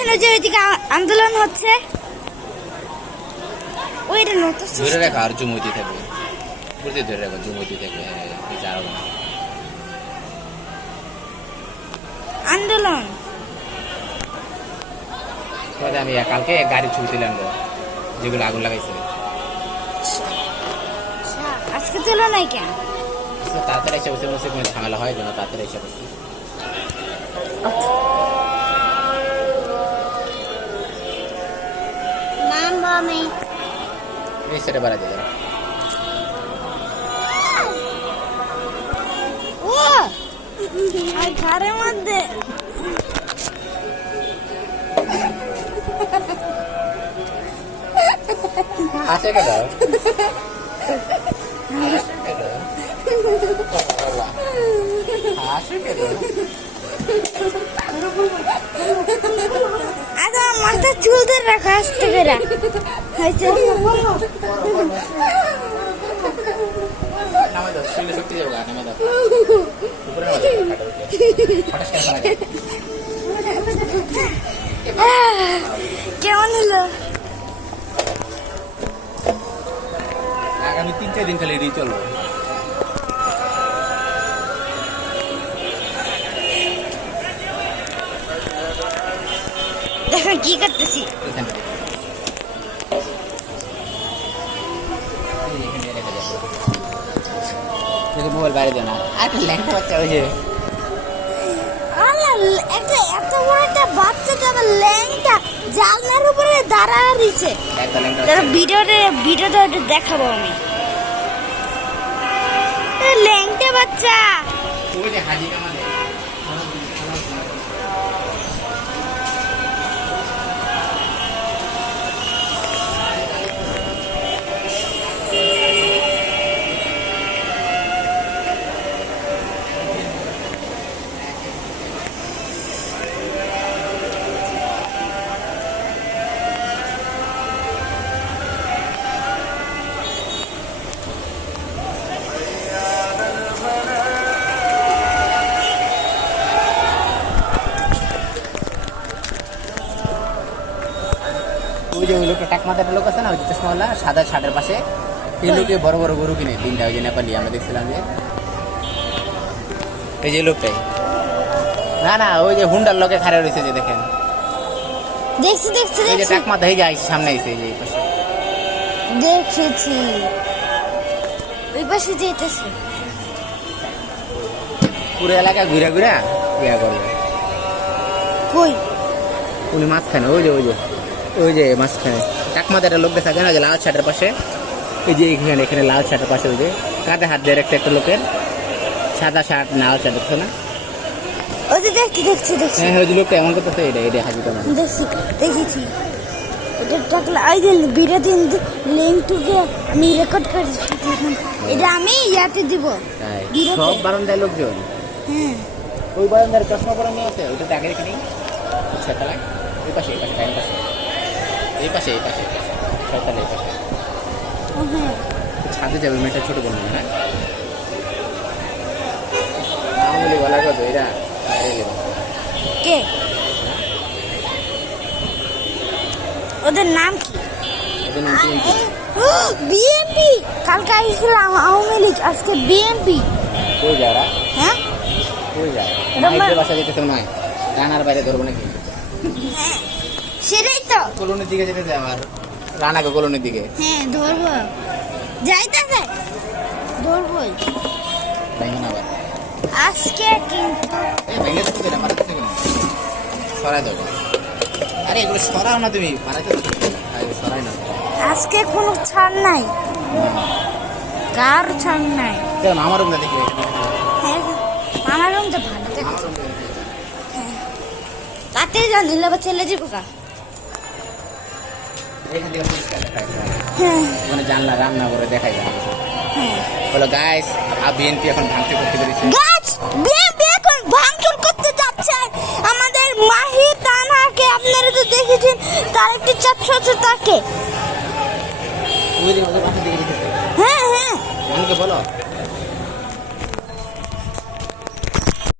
ওই যে ওইদিকে আন্দোলন হচ্ছে ওইটা নতুন ধরে রাখা আর জুমুইতে থাকবে বুঝতে ধরে রাখো জুমুইতে থাকবে এই যাও না আন্দোলন আমি কালকে গাড়ি ছবি দিলাম যেগুলো আগুন লাগাইছে আজকে তোলা নাই কেন তাড়াতাড়ি এসে বসে বসে কোনো ঝামেলা হয় যেন তাড়াতাড়ি এসে বসে আমি সেটা বাড়া দিয়ে ও আর ঘরের মধ্যে আসে কেন আসে কেন আচ্ছা মাথা চুল ধরে রাখা আসতে করে হয়েছে নামে দাও শুলে শক্তি যাবো নামে দাও উপরে কেমন হলো আগামী 3-4 দিন খালি এড়িয়ে চলবো দেখো কি করতেছি মোবাইল বাইরে দেয় না আর ল্যাংটা বাচ্চা হয়েছে একটা এত বড় একটা বাচ্চা তো আমার ল্যাংটা জানলার উপরে দাঁড়ায় রয়েছে ভিডিওটা দেখাবো আমি ল্যাংটা বাচ্চা ওই যে হাজি কামাল ওই যে ওই লোকটা টাকমাথার লোক আছে না ওই চশমাওয়ালা সাদা শার্টের পাশে এই লোকে বড় বড় গরু কিনে তিনটা ওই যে নেপালি আমরা দেখছিলাম যে এই যে লোকটাই না না ওই যে হুন্ডার লোকে খাড়া রয়েছে যে দেখেন দেখছি ওই যে টাকমাথা এই যে সামনে আইছে এই যে পাশে দেখেছি ওই পাশে যেতেছে পুরো এলাকা ঘুরা ঘুরা ইয়া করবে কই উনি মাঝখানে ওই যে মাঝখানে টাকমাথার লোক দেখা যায় না যে লাল শার্টের পাশে ওই যে এখানে লাল শার্টের পাশে ওই যে কাঁধে হাত দিয়ে রাখছে একটা লোকের সাদা শার্ট লাল শার্ট দেখছো না ওই যে দেখছি হ্যাঁ ওই যে লোকটা এমন করতেছে এটা হাজি কামাল দেখেছি এটা টাকলা এই যে বিরাদিন লিঙ্কটুকে আমি রেকর্ড করেছি এটা আমি ইয়াতে দিব সব বারান্দায় লোকজন হ্যাঁ ওই বারান্দার চশমা পরে নিয়ে আছে ওইটা আগে রেখে নেই ছয়তলায় এই পাশে এই পাশে ছয়তলা এই পাশে হ্যাঁ ছাদে যাবে মেয়েটা ছোট বোন হ্যাঁ আমলি বলা কত এরা কে ওদের নাম কি ওদের নাম কি বিএনপি কালকে আসলাম আওয়ামী লীগ আজকে বিএনপি কই যারা হ্যাঁ কই যায় মাইকের বাসা যেতেছে নয় রানার বাইরে ধরবো নাকি সেটাই তো কলোনির দিকে যেতেছে আমার রানাকে কলোনির দিকে হ্যাঁ ধরবো যাইতেছে ধরবই ভেঙে না আজকে কিন্তু ভেঙে তো কেন মারাতে কেন সরাই দেবো আরে এগুলো সরাও না তুমি মারাতে সরাই না আজকে কোনো ছাড় নাই কার ছাড় নাই আমার রুমটা দেখবে হ্যাঁ আমার রুমটা ভালো তাতে জানিলে বা ছেলে যাবো কা এখান থেকে পরিষ্কার দেখা যায় হ্যাঁ মানে জানলা রান্না করে দেখাই যায় হ্যাঁ বলো গাইস বিএনপি এখন ভাঙচুর করতে পেরেছে গাছ বিএনপি এখন ভাঙচুর করতে যাচ্ছে আমাদের মাহি তানহাকে আপনারা তো দেখেছেন তার একটি ছাত্র আছে তাকে ওই যে ওদের বাসা দিকে যেতেছে হ্যাঁ হ্যাঁ আমাকে বলো